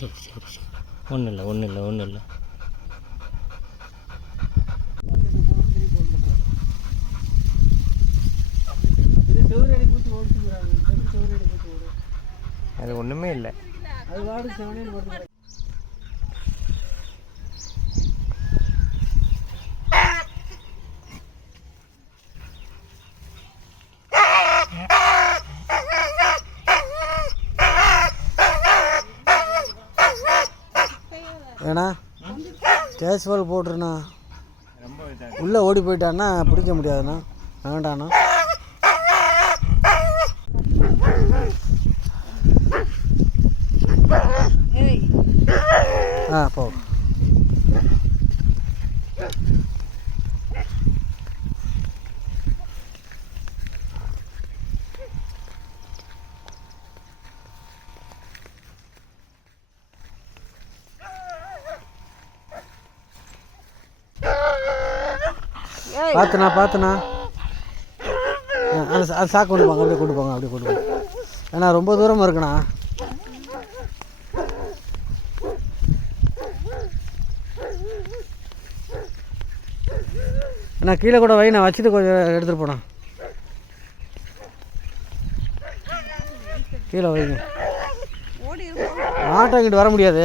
சரி சரி சரி ஒன்றும் இல்லை ஒன்றும் இல்லை ஒன்றும் இல்லை. அது ஒன்றுமே இல்லை. அது வாடு செவனேன்னு போட்டு ஏன்னா கேஸ்வால் போட்டுருண்ணா உள்ளே ஓடி போயிட்டான்னா பிடிக்க முடியாதுண்ணா. வேண்டாண்ணா. போ. பார்த்துண்ணா அது சாக்கு கொண்டு போங்க. அப்படியே கொண்டு போங்க. ஏன்னா ரொம்ப தூரமாக இருக்குண்ணா. அண்ணா கீழே கூட வை, நான் வச்சுட்டு கொஞ்சம் எடுத்துகிட்டு போனேன். கீழே வைங்க. ஆட்டோங்கிட்டு வர முடியாது.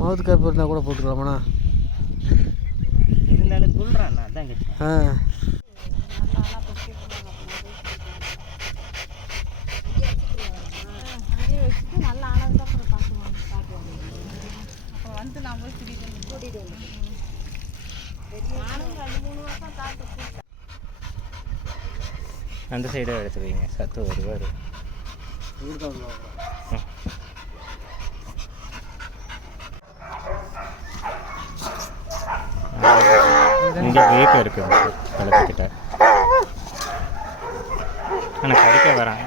மவுத் கேப் இருந்தால் கூட போட்டுக்கலாமாண்ணா? இருந்தாலும் சொல்கிறாண்ணா. அதான் அந்த சைடாக எடுத்து வைங்க. சத்து வருவார். இங்கே வீக்கம் இருக்குது கழுத்துக்கிட்ட. ஆனால் கடிக்க வரான்.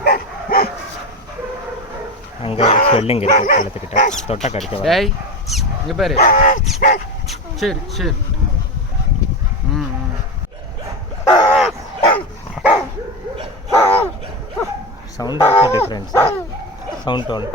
அங்கே ஸ்வெல்லிங் இருக்குது கழுத்துக்கிட்ட. தொட்டை கடிக்க வர. இங்கே பேர் சரி சவுண்ட் டிஃப்ரென்ஸ். Sound tone